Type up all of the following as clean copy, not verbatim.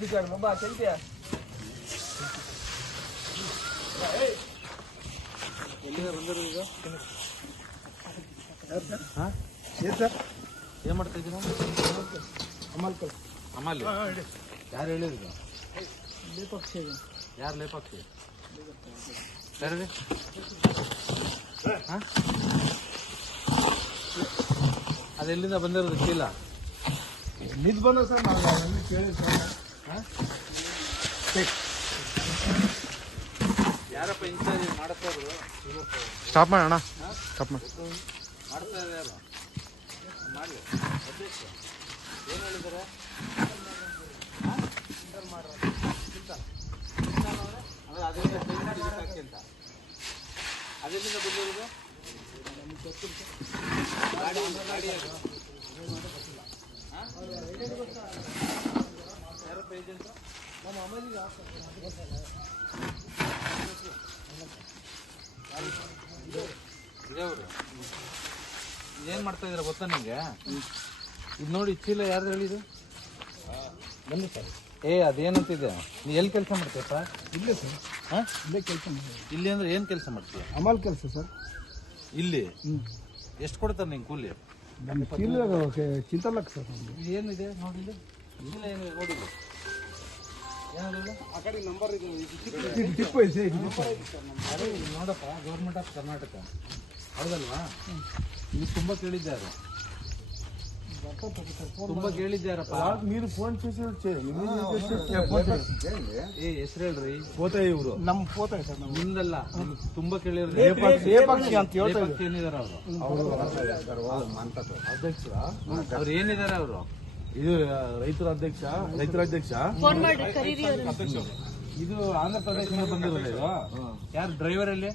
ಬಾ ಚೆಲ್ತಿಯ ಎಲ್ಲಿಂದ ಬಂದರು ಈಗ? ಹಾಂ ಸರ್ ಏನು ಮಾಡ್ತಾ ಇದ್ದೀರಾ? ಅಮಲ್ ಯಾರು ಹೇಳಿದ್ರು? ಲೇಪಾಕ್ಷಿ. ಯಾರು ಲೇಪಾಕ್ಷಿ? ಸರಿ ಹಾಂ ಅದೆಲ್ಲಿಂದ ಬಂದಿರೋದು ಚೀಲ? ನಿಂತು ಬಂದ ಸರ್ ನಾವು ಕೇಳಿ ಸರ್. ಹಾಂ ಯಾರಪ್ಪ ಇನ್ಚಾರ್ಜ್ ಮಾಡಿಸ್ತಾರೆ? ಸ್ಟಾಪ್ ಮಾಡೋಣ. ಸ್ಟಾಪ್ ಮಾಡಿ ಮಾಡ್ತಾ ಇದ್ದಾರೆ ಯಾರು ಮಾಡಿ ಅಧ್ಯಕ್ಷ ಏನು ಹೇಳಿದ್ದಾರೆ? ಅದೆಲ್ಲಿಂದ ಬಂದಿರೋದು? ಯಾರಪ್ಪ ಏಜೆಂಟ್? ನಮ್ಮ ಅಮ್ಮನಿಗೆ ಇದೇವ್ರು ಏನು ಮಾಡ್ತಾ ಇದ್ದೀರಾ ಗೊತ್ತಾ ನಿಮಗೆ? ಇದು ನೋಡಿ ಚೀಲ ಯಾರು ಹೇಳಿದ್ದು? ಬನ್ನಿ ಸರ್. ಅದೇನಂತಿದೆ? ನೀ ಎಲ್ಲಿ ಕೆಲಸ ಮಾಡ್ತೀಯಪ್ಪ? ಇಲ್ಲೇ ಸರ್. ಹಾಂ ಇಲ್ಲೇ ಕೆಲಸ ಮಾಡಿ. ಇಲ್ಲಿ ಅಂದರೆ ಏನು ಕೆಲಸ ಮಾಡ್ತೀಯ? ಅಮಲ್ ಕೆಲಸ ಸರ್. ಇಲ್ಲಿ ಎಷ್ಟು ಕೊಡ್ತಾರೆ ನಿಂಗೆ ಕೂಲಿ? ನಮ್ಮ ಚೀಲ ಚಿಂತಲಕ್ಕ ಸರ್. ಏನಿದೆ ನೋಡಿಲ್ಲ? ಚೀಲ ಏನಿದೆ ನೋಡಿಲ್ಲ? ಏನಿದೆ ಆ ಕಡೆ ನಂಬರ್ ಇದೆ ನೋಡಪ್ಪ. ಗೌರ್ಮೆಂಟ್ ಆಫ್ ಕರ್ನಾಟಕ ಹೌದಲ್ವಾ? ನೀವು ತುಂಬ ಕೇಳಿದ್ದಾರೆ, ತುಂಬ ಕೇಳಿದ್ದಾರಪ್ಪ. మీరు ఫోన్ చేసి ಹೆಸರು ಹೇಳ್ರಿ. పోతాయి ಇವರು ನಮ್ಮ పోతాయి ಸರ್. ನಿಮ್ದಲ್ಲ, ತುಂಬಾ ಕೇಳಿದ್ರು. ಲೇಪಾಕ್ಷಿ ಅಂತ ಹೇಳ್ತಾ ಏನಿದಾರ ಅವರು? ಅಧ್ಯಕ್ಷ ಅವ್ರು ಏನಿದಾರೆ ಅವರು? ಇದು ರೈತರ ಅಧ್ಯಕ್ಷ. ಇದು ಆಂಧ್ರ ಪ್ರದೇಶದಿಂದ ಬಂದಿರೋದು. ಇದು ಯಾರು ಡ್ರೈವರ್ ಅಲ್ಲಿ?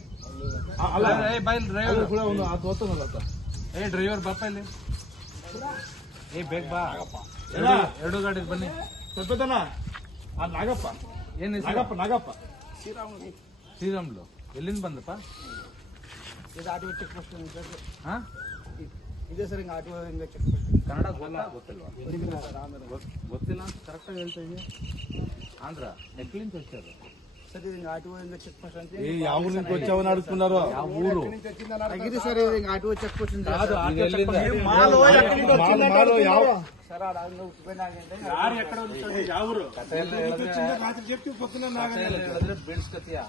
ಬಾಯ್ ಡ್ರೈವರ್ ಡ್ರೈವರ್ ಬಾಪ ಇಲ್ಲಿ. ಬೇಗ ಬಾ. ಎರಡು ಗಾಡಿ ಬನ್ನಿ. ನಾಗಪ್ಪ. ಏನು ನಾಗಪ್ಪ ಶ್ರೀರಾಮ್ಲು. ಎಲ್ಲಿಂದ ಬಂದಪ್ಪ? ಇದು ಆಟೋ ಚೆಕ್ ಪೋಸ್ಟ್. ಹಾಂ ಇದೆ ಸರ್. ಹಿಂಗೆ ಆಟೋ ಹಿಂಗೆ ಚೆಕ್ ಪೋಸ್ಟ್. ಕನ್ನಡ ಗೊತ್ತಿಲ್ವಾ? ಗೊತ್ತಿಲ್ಲ ಅಂತ ಕರೆಕ್ಟಾಗಿ ಹೇಳ್ತಾ ಇದೀಯ. ಆಂಧ್ರ ಎಕ್ಲಿಂದ వచ్చారు ಸರ್. ಇದು ಹಿಂಗೆ ಆಟೋ ಹಿಂಗೆ ಚೆಕ್ ಪೋಸ್ಟ್ ಅಂತ. ಯಾವ ಊರಿಗೆ వచ్చావని అడుగుతున్నారు? ಯಾವ ಊರು? ಅಗಿರಿ ಸರ್. ಇದು ಹಿಂಗೆ ಆಟೋ ಚೆಕ್ ಪೋಸ್ಟ್ ಅಂತ. ಯಾರು ಎక్కడ ಯಾವ ಊರು? ಬೀಳ್ಸ್ಕತಿಯ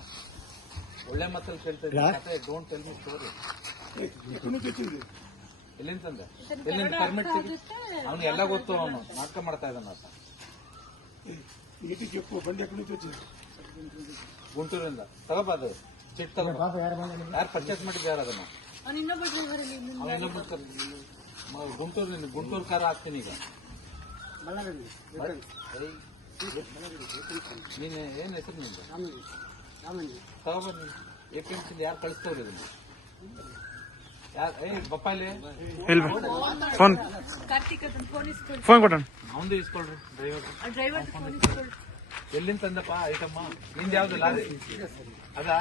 ಒಳ್ಳೆ ಮಾತಲ್ಲಿ ಕೇಳ್ತಾ ಇದ್ದೀನಿ. Don't tell me story. ಎಲ್ಲಿಂದ ತಂದೆ? ಎಲ್ಲಿಂದ ಪರ್ಮಿಟ್ ಸಿಗಿ? ಅವನು ಎಲ್ಲ ಗೊತ್ತು. ಅವನು ನಾಟಕ ಮಾಡ್ತಾ ಇದ್ದಾನ ಅಂತ. ಗುಂಟೂರಿಂದ ತಗೋಬ. ಅದು ಚಿಟ್ ತಗೋಬ. ಯಾರು ಪರ್ಚೇಸ್ ಮಾಡಿದ್ದು ಯಾರು ಅದನ್ನ? ಗುಂಟೂರು ಕಾರ ಹಾಕ್ತೀನಿ ಈಗ. ನೀನು ಏನು ಹೆಸರು ನಿಂದು? ತಗೋಬ. APMC ಯಾರು ಕಳಿಸ್ತವ್ರಿ ಇದನ್ನ? ಬಪ್ಪಾಲಿ ಫೋನ್ ಕೊಟ್ಟಣ. ಅವಂದು ಇಸ್ಕೊಳ್ರಿ ಡ್ರೈವರ್. ಎಲ್ಲಿಂದ ತಂದಪ್ಪ ಐಟಮ್ಮ? ನಿಂದ ಯಾವ್ದು ಲಾರಿ? ಅದಾ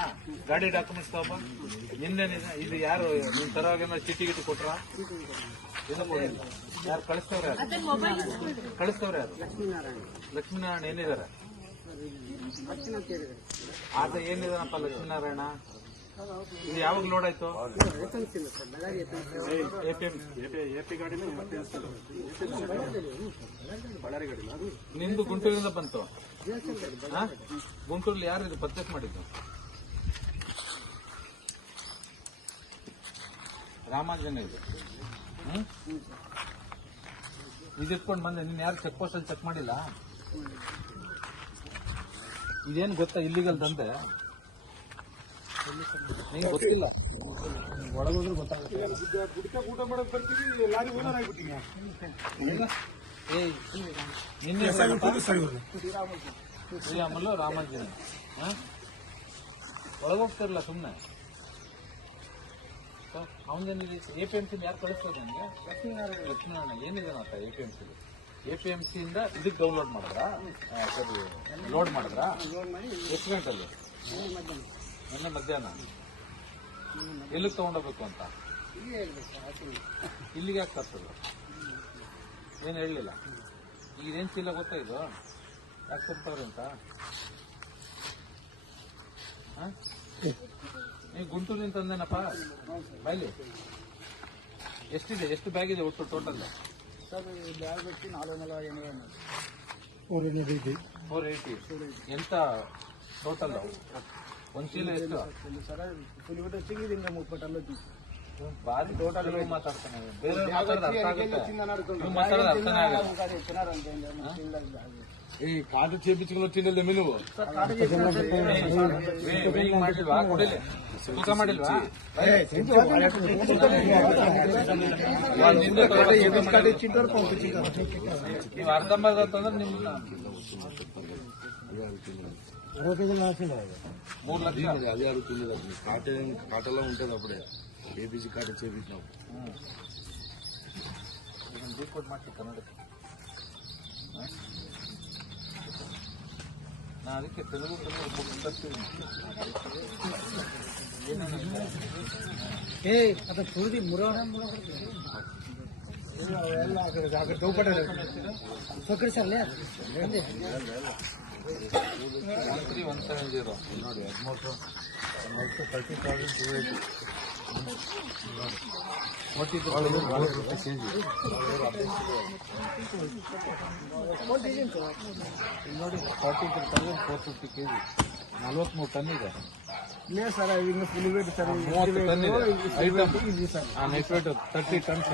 ಗಾಡಿ ಡಾಕ್ಯುಮೆಂಟ್ಸ್ ತಗೋಬ. ನಿಂದೇನಿದೆ ಇದು? ಯಾರು ನಿನ್ ತರವಾಗ ಚೀಟಿ ಗಿಟಿ ಕೊಟ್ರ? ಏನು ಕೊಡಿಲ್ಲ. ಯಾರು ಕಳಿಸ್ತವ್ರೆ? ಕಳಿಸ್ತವ್ರೆ ಯಾರು? ಲಕ್ಷ್ಮೀನಾರಾಯಣ ಏನಿದಾರೆ? ಆತ ಏನಿದಾನಪ್ಪ ಲಕ್ಷ್ಮೀನಾರಾಯಣ? ಇದು ಯಾವಾಗ ಲೋಡ್ ಆಯ್ತು? ನಿಂದು ಗುಂಟೂರಿಂದ ಬಂತು? ಗುಂಟೂರಲ್ಲಿ ಯಾರು ಇದು ಪರ್ಚೇಸ್ ಮಾಡಿದ್ದು? ರಾಮಾಂಜನ ಇದು. ಇದು ಇಟ್ಕೊಂಡು ಬಂದೆ. ನೀನು ಯಾರು ಚೆಕ್ ಪೋಸ್ಟ್ ಅಲ್ಲಿ ಚೆಕ್ ಮಾಡಿಲ್ಲ? ಇದೇನು ಗೊತ್ತಾ? ಇಲ್ಲಿಗಲ್ ದಂಧೆ ನಿಂಗೆ ಗೊತ್ತಿಲ್ಲ. ಒಳಗೋದ್ರೆ ಗೊತ್ತಾಗುತ್ತೆ. ಊಟ ಮಾಡೋದು ಬರ್ತೀವಿ. ಲಾರಿ ಓನರ್ ಆಗ್ಬಿಟ್ಟಿங்க. ನಿನ್ನೆ ಶ್ರೀರಾಮಲ್ಲು ರಾಮಾಂಜನ ಒಳಗೋಗ್ತಿರಲ್ಲ ಸುಮ್ಮನೆ. ಅವನೇನಿದೆ? APMC ಯಾರು ಕಳಿಸ್ತಾರೆ ನನಗೆ? ಲಕ್ಷ್ಮೀನಾರಾಯಣ ಏನಿದೆ APMC? APMCಯಿಂದ ಇದಕ್ಕೆ ಡೌನ್ಲೋಡ್ ಮಾಡಿದ್ರಾ? ಸರಿ, ಲೋಡ್ ಮಾಡಿದ್ರಾ? ಎಷ್ಟು ಗಂಟೆಲ್ಲಿ? ನಿನ್ನೆ ಮಧ್ಯಾಹ್ನ. ಎಲ್ಲಿಗೆ ತಗೊಂಡೋಗ್ಬೇಕು ಅಂತ? ಇಲ್ಲಿಗೆ ಯಾಕೆ ತರ್ತದೆ? ಏನು ಹೇಳಲಿಲ್ಲ. ಈಗೇನು ಚೀಲ ಗೊತ್ತಾ ಇದು? ಯಾಕೆ ಕೊಡ್ತಾವ್ರೆ ಅಂತ ನೀವು ಗುಂಟೂರಿಂದ ತಂದೇನಪ್ಪ ಬೈಲಿ ಎಷ್ಟಿದೆ ಎಷ್ಟು ಬ್ಯಾಗ್ ಇದೆ ಒಟ್ಟು ಟೋಟಲ್ ಸರ್ ಈ ಬ್ಯಾಗ್ పెట్టి 480 ఎంత టోటల్ ಒಂದು ಚೀಲ ಎಷ್ಟು ಸರ್ ಫುಲ್ వచ్చి ఇది ఇంకా 30 టన్నులు వచ్చింది ಬಾರಿ ಟೋಟಲ್ ಮಾತಾಡ್ತಾನೆ ಬೇರೆ ಮಾತಾಡೋದು ಅರ್ಥ ಆಗುತ್ತೆ ನೀವು ಮಾತಾಡೋದು ಅರ್ಥನೇ ಆಗಲ್ಲ ఈ కార్డు చేపించుకుని వచ్చిండే నువ్వు ವೇಯಿಂಗ್ ಮಾಡಿಲ್ವಾ ಕೊಡಿಲಿ ತೂಕ ಮಾಡಿಲ್ವಾ ನೀವು ಅರ್ಧಂಬರ್ಧ ಅಂತಂದ್ರೆ ನಿಮ್ಗೆ 3 ಲಕ್ಷ అదే అడుగుతుంది కాటలో ఉంటుంది అప్పుడే ఏపీసీ కార్డు చేపించినావు ಡಿಕೋಡ್ ಮಾಡ್ತೀನಿ ಕನ್ನಡಕ್ಕೆ ನಾ ಅದಕ್ಕೆ ತೆಲುಗು ತರ್ತೀನಿ ఏ అతను చూడి మురవడం అక్కడ చౌపడ్డారు ఒక్కడి సార్లే 170 ನೋಡಿ 43,450 kg 43 ಟನ್ ಇದೆ లేదు సార్ అది ఇంకా ఫుల్ వెయిట్ సార్ 30 ಟನ್ ಇದೆ ಐಟಮ್ ఇది సార్ ನೆಟ್ ವೇಟ್ 30 ಟನ್ಸ್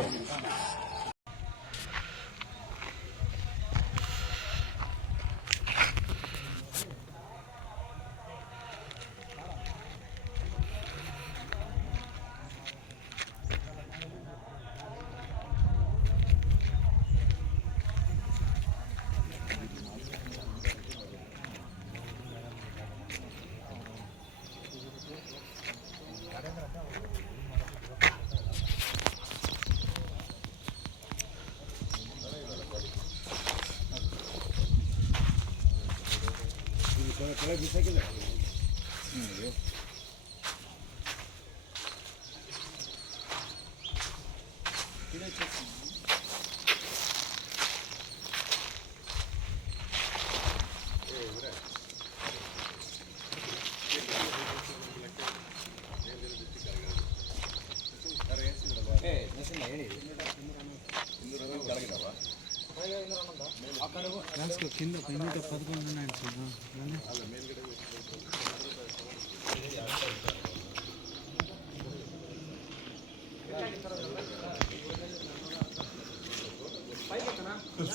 కింద 11 ఉన్నాయండి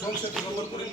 సోమశేఖర్ నంబర్ కూడా